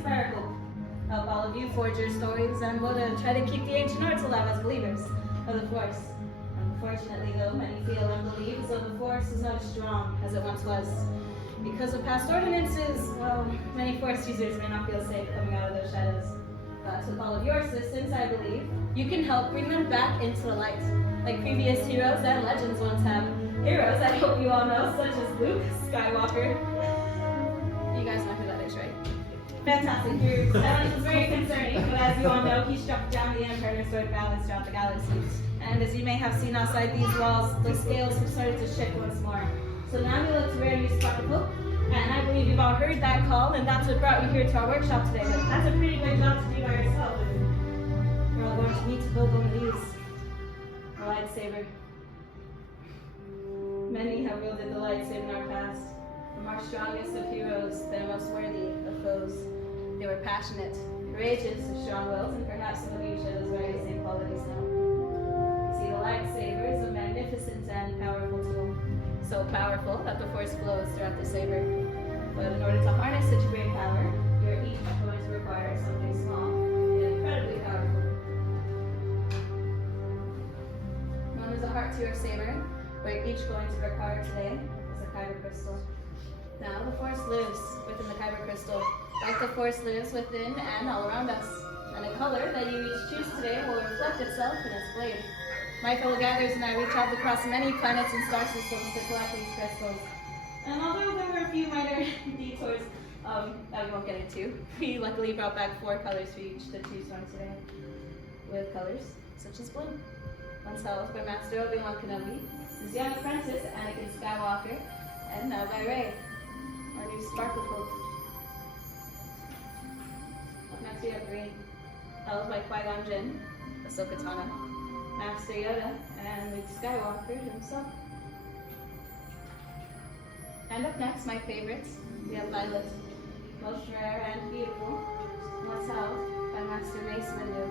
inspire hope. Help all of you forge your stories and we'll try to keep the ancient arts alive as believers of the Force. Unfortunately, though, many feel and believe as though the Force is not as strong as it once was. Because of past ordinances, well, many Force users may not feel safe coming out of their shadows. But with all of your assistance, I believe, you can help bring them back into the light, like previous heroes and legends once have. Heroes I hope you all know, such as Luke Skywalker. You guys know who that is, right? Fantastic. Your silence is very concerning, but as you all know, he struck down the Empire and restored balance throughout the galaxy. And as you may have seen outside these walls, the scales have started to shift once more. So now we look to where you struck a hope, and I believe you've all heard that call, and that's what brought you here to our workshop today. But that's a pretty big job to do by yourself. You're all going to need to build one of these. A lightsaber. Many have wielded the lightsaber in our past. From our strongest of heroes, their most worthy of foes. They were passionate, courageous, strong-willed, and perhaps some of you share those very same qualities now. You see, the lightsaber is a magnificent and powerful tool. So powerful that the Force flows throughout the saber. But in order to harness such great power, you're each going to require something small and incredibly powerful. Known as a heart to your saber, what you're each going to require today is a kyber crystal. Now the Force lives within the kyber crystal, like the Force lives within and all around us. And the color that you each choose today will reflect itself in its blade. My fellow gatherers and I, we traveled across many planets and star systems to collect these crystals. And although there were a few minor detours that we won't get into, we luckily brought back 4 colors for you each to choose from today. With colors such as blue, once held by Master Obi-Wan Kenobi, his young apprentice Anakin Skywalker, and now by Rey, our new sparkle hope. Up next we have green, held by Qui-Gon Jinn, Ahsoka Tano, Master Yoda, and Luke Skywalker himself. And up next, my favorites, we have Violet, most rare and beautiful, once held by Master Mace Windu.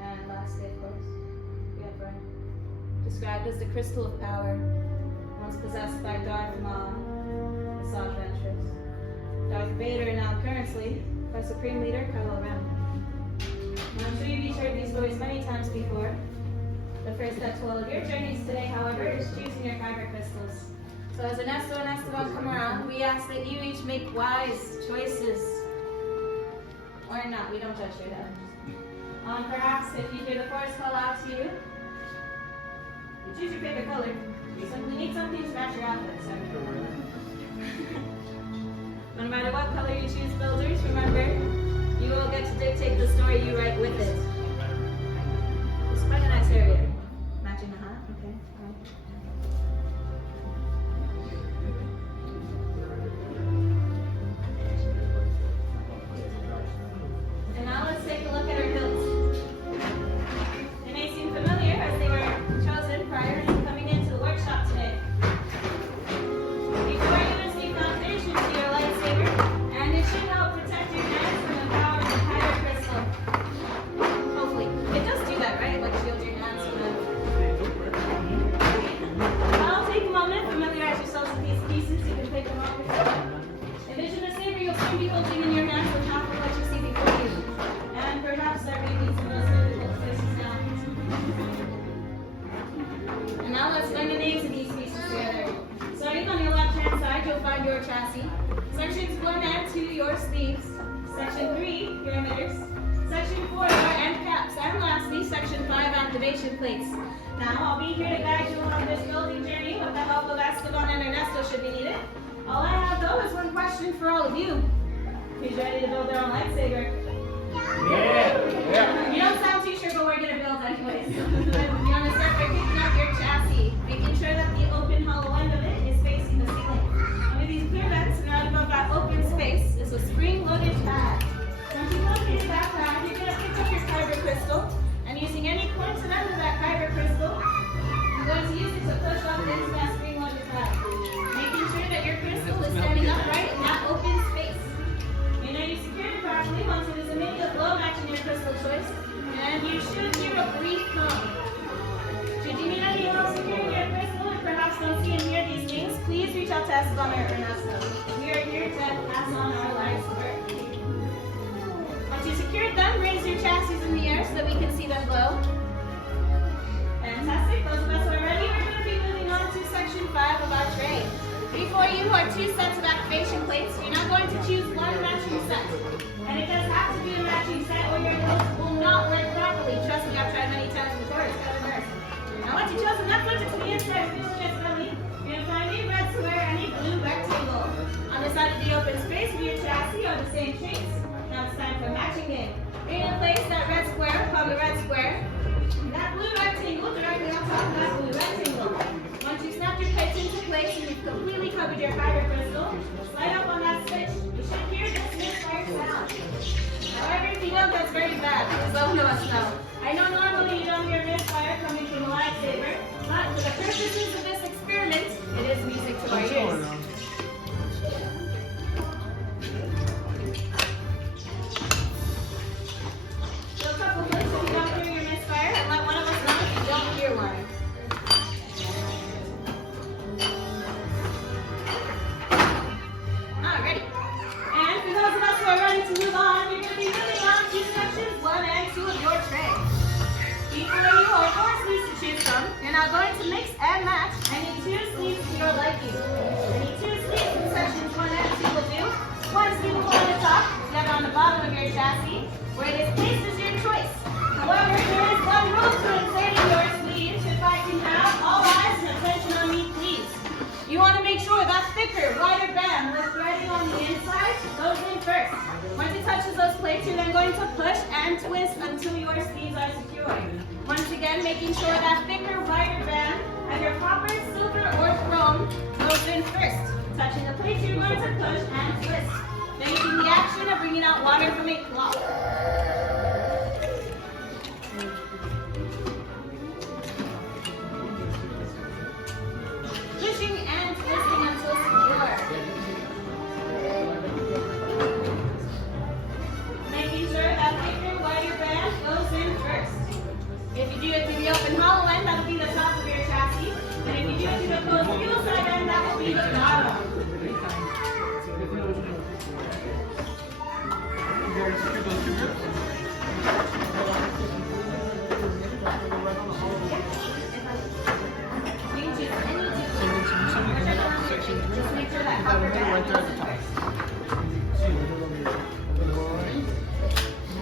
And lastly, of course, we have Ren, described as the crystal of power, once possessed by Darth Maul, the Asajj Ventress. Darth Vader now currently by Supreme Leader Kylo Ren. Now, I'm sure you've each heard these stories many times before. The first step to all of your journeys today, however, is choosing your kyber crystals. So as Ernesto and Esteban come around, we ask that you each make wise choices. Or not, we don't judge your dad. Perhaps if you hear the Force call out to you, you choose your favorite color. You simply need something to match your outfit, so. No matter what color you choose, builders, remember, you will get to dictate the story you write with it. It's quite a nice area. Matching the hat? Okay. And now let's take a look at our hilts. They may seem familiar as they were chosen prior to coming into the workshop today. Before you receive foundation to your lightsaber, and it should help protect your hands from the power of the kyber crystal. Hopefully. It does do that, right? Like shield your hands from the... I'll take a moment, familiarize yourselves with these pieces. You can take them off yourself. Envision the saber you'll soon be holding in your hands with half of what you see before you. And perhaps start reading some of those difficult places now. And now let's learn the names of these pieces together. Starting on your left-hand side, you'll find your chassis. Sections 1 and 2, your sleeves. Section 3, your emitters. Section 4, your end caps. And lastly, Section 5, activation plates. Now, I'll be here to guide you along this building journey with the help of Esteban and Ernesto should be needed. All I have, though, is one question for all of you. Who's ready to build their own lightsaber? Yeah. You don't sound too sure, but we're going to build anyways. You're going to start by picking up your chassis, making sure that the open hollow end of it is facing the ceiling. Under these clear vents and right above that open space is a spring-loaded pad. Once you locate that pad, you're going to pick up your kyber crystal, and using any points and end of that kyber crystal, you're going to use it to push up into that spring-loaded pad, making sure that your crystal is standing upright in that open space. You know you secured it properly once it is immediate blow matching your crystal choice, and you should hear a brief hum. Should you need any help securing your crystal and perhaps don't see and hear these things, please reach out to Esteban or Ernesto. We are here chassis in the air so that we can see them glow. Fantastic. Those of us who are ready, we're going to be moving on to section 5 of our trade. Before you are 2 sets of activation plates. You're now going to choose one matching set. And it does have to be a matching set or your hilts will not work properly. Trust me, I've tried many times before. It's kind of hurt. Now once you chose the left to the inside, feeling its belly, you're going to find a red square and a blue rectangle. On the side of the open space of your chassis are the same shapes. Now it's time for matching game. You're going to place that red square upon the red square. That blue rectangle directly on top of that blue rectangle. Once you snap your plates into place and you've completely covered your kyber crystal, slide up on that switch. You should hear this misfire sound. However, if you don't, that's very bad, because all of us know. I know normally you don't hear misfire coming from a lightsaber, but for the purposes of this experiment, it is music to our ears. So a couple clicks if you don't hear your misfire, and let one of us know if you don't hear one. Alrighty. And for those of us who are ready to move on, you're going to be moving on to sections 1 and 2 of your tray. Before you are 4 sleeves to choose from, you're now going to mix and match any 2 sleeves to your liking. Any 2 sleeves in sections 1 and 2 will do. 1 sleeve will go on the top, the other on the bottom of your chassis. Where it is placed is your choice. However, there is one rule to inserting your sleeves. If I can have all eyes and attention on me, please. You want to make sure that thicker, wider band with threading on the inside goes in first. Once it touches those plates, you're then going to push and twist until your sleeves are secured. Once again, making sure that thicker, wider band, either copper, silver, or chrome, goes in first. Touching the plates, you're going to push and twist. Making the action of bringing out water from a cloth. Pushing and twisting until secure. Making sure that thicker, wider band goes in first. If you do it to the open hollow end, that'll be the top of your chassis. And if you do it to the closed fuel side end, that will be the bottom.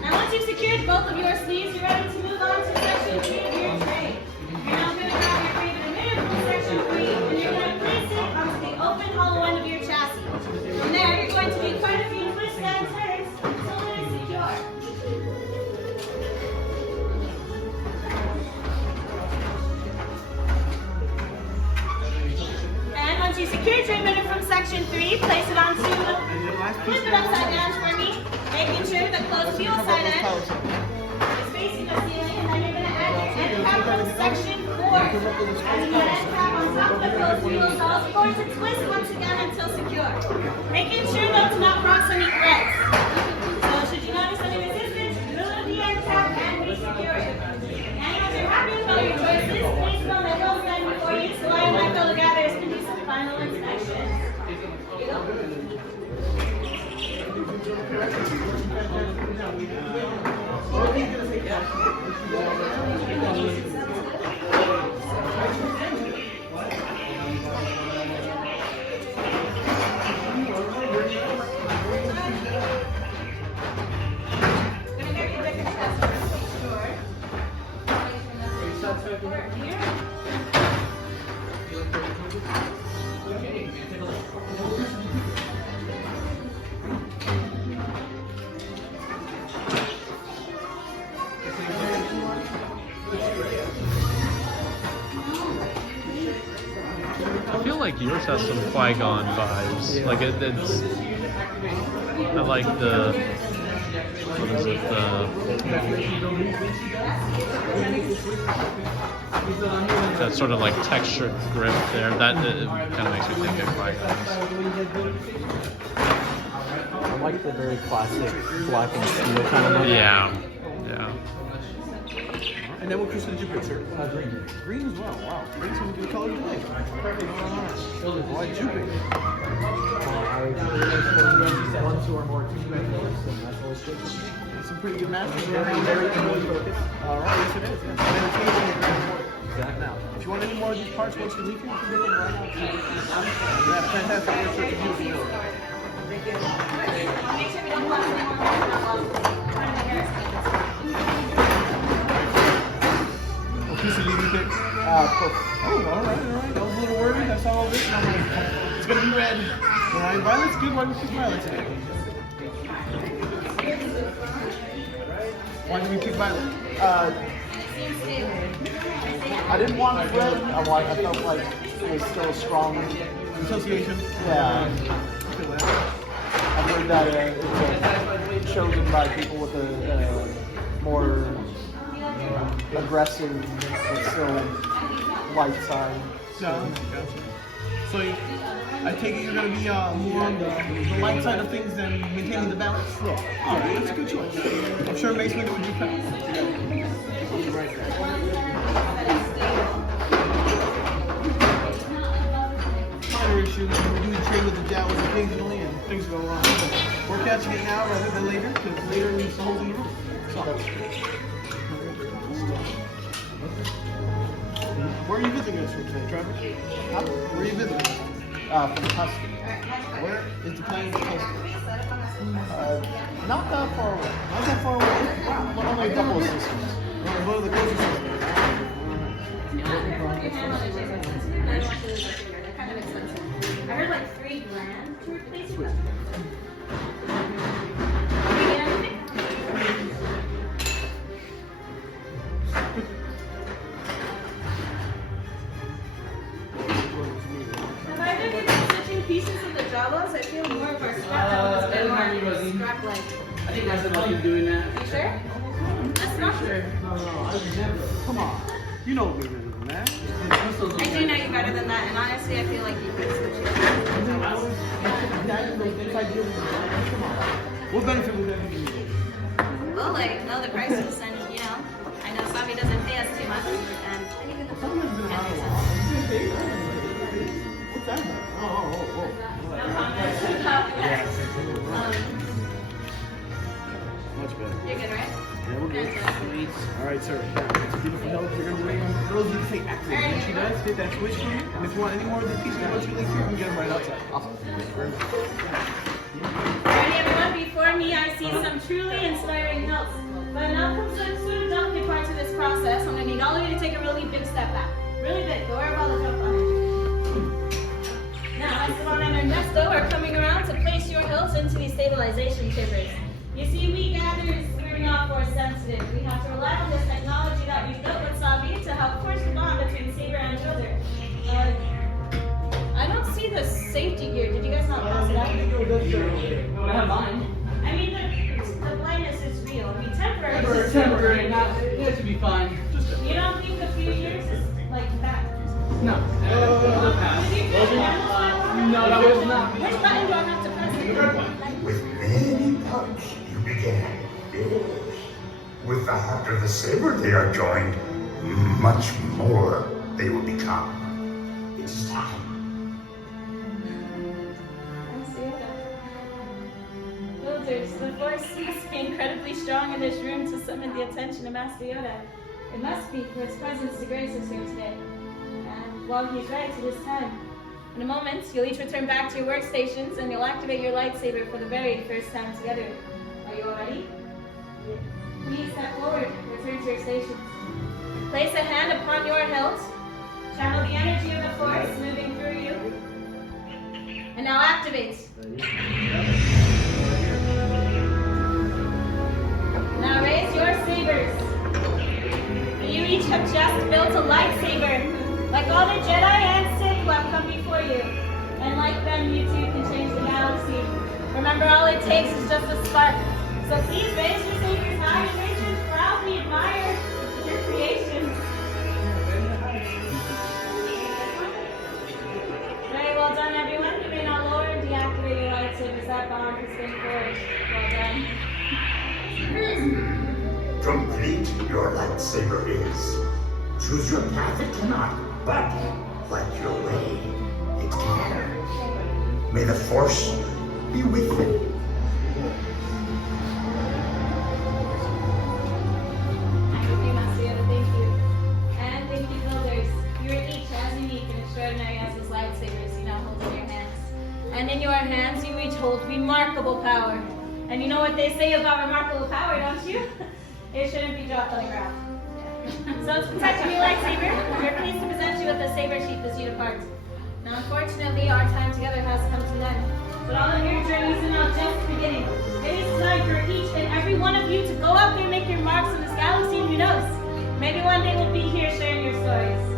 Now once you've secured both of your sleeves, you're ready to move on to section 3 of your tray. You're now going to grab your favorite emitter from section 3 and you're going to place it onto the open hollow end of your chassis. From there, you're going to do quite a few twists and turns until it is secure. And once you secured your emitter from section 3, place it onto flip it upside down for me, making sure the closed fuel side end is facing the ceiling, and then you're going to add your end cap from section 4. Adding that end cap on top of the closed fuel cells, you're going to twist once again until secure. Making sure though to not cross any threads. So should you notice any resistance, remove the end cap and re-secure it. And once you're happy with all your choices, please film the hill stand before you so I and my fellow gatherers can do some final inspection. Here you go. I feel like yours has some Qui-Gon vibes. Like it's. I like the. What is it? That sort of like textured grip there. That kind of makes me think of Qui-Gon's. I like the very classic black and steel kind of look. Yeah. Yeah. And then what crystal did you pick, sir? Green. Green as well. Wow. Green's one of your colors today. Why did you pick? I 1, 2 or more 14 by 4. That's always good. It's some pretty good math. Very focused. Alright, yes it is. Yes. Entertaining is very important. Exact now. If you want any more of these parts once you leave here, you can get them right out. Yeah, fantastic work. It's a beautiful build. Make sure we don't watch any more one of the hair What piece of leading pick? Perfect. Oh, alright. That was a little wordy. I saw all this and I'm like, it's gonna be red. Alright, Violet's good. Why did we pick Violet today? Why did we pick Violet? I didn't want red. I felt like it was still a strong Association? Yeah. I feel that. I've heard that it's chosen by people with a more aggressive but still light side. No, gotcha. So I take it you're going to be more on the light side of things than maintaining the balance? Yeah. Alright, that's a good choice. I'm sure Mace would do that. Right minor issues. We do trade with the javelins occasionally and things go wrong. But we're catching it now rather than later, because later leaves the holes in the roof. So. Where are you visiting us from today, Trevor? Where are you visiting us? From Tuscan. Where is the plane supposed to be? Not that far away. Not that far away. Wow. But only a couple of systems. One of the closest systems. I heard like $3,000 to replace it. Have either of you been switching pieces of the jaws? I feel more of our scrap level has been more scrap-like. I think that's about you doing that. You sure? That's not true. Come on. You know me better than that. I do know you better than that, and honestly, I feel like you could switch it. What benefit would that be? Well, like, no, the prices, and you know, I know Savi doesn't pay us too much, and What's that? Oh. no comments about that. Much better. You're good, right? Yeah, we're good. Fantastic. Alright, sir. It's a beautiful help. You're going to be waiting on girls. You can take active. When she does, hit that switch for me. And if you want any more of these pieces once you leave here, you can get them right outside. Awesome. Thank you very much. Alrighty, everyone, before me, I see some truly inspiring helps. But now comes the sort of delicate part to this process. I'm going to need all of you to take a really big step back. Really big. Go where all the jump on it. Now, Esteban and Ernesto are coming around to place your hilts into these stabilization shivers. You see, we gathers, we're not force sensitive. We have to rely on this technology that we've built with Savi to help force the bond between Saber and shoulder. I don't see the safety gear. Did you guys not pass it out? I have mine. I mean, the blindness is real. I mean, temporary. It's temporary. Now, it should be fine. You don't think a few years is like that? No. Did you feel the No, that was not. Which button do I have to press? With many pups you began, yes. With the heart of the saber they are joined, much more they will become. It is time. Builders, the force must be incredibly strong in this room to summon the attention of Master Yoda. It must be for his presence to grace us here today. And while he's right, it is time. In a moment, you'll each return back to your workstations and you'll activate your lightsaber for the very first time together. Are you all ready? Please step forward, return to your stations. Place a hand upon your hilt. Channel the energy of the force moving through you. And now activate. Now raise your sabers. You each have just built a lightsaber. Like all the Jedi and Sith who have come before you. And like them, you too can change the galaxy. Remember, all it takes is just a spark. So please raise your sabers high and raise your proudly admire your creations. Very well done, everyone. You may now lower and deactivate your lightsabers. That bond is staying forward. Well done. Complete your lightsaber is. Choose your path it cannot, but like your way, it can. May the force be with you. Thank you, Master Yoda, thank you. And thank you, builders. You are each as unique and extraordinary as those lightsabers you now hold in your hands. And in your hands, you each hold remarkable power. And you know what they say about remarkable power, don't you? It shouldn't be dropped on the ground. So to protect your lightsaber, we're pleased to present you with a saber sheath as you depart. Now, unfortunately, our time together has come to an end. But all of your journeys are now just beginning. It is time for each and every one of you to go out there and make your marks in this galaxy and who knows, maybe one day we'll be here sharing your stories.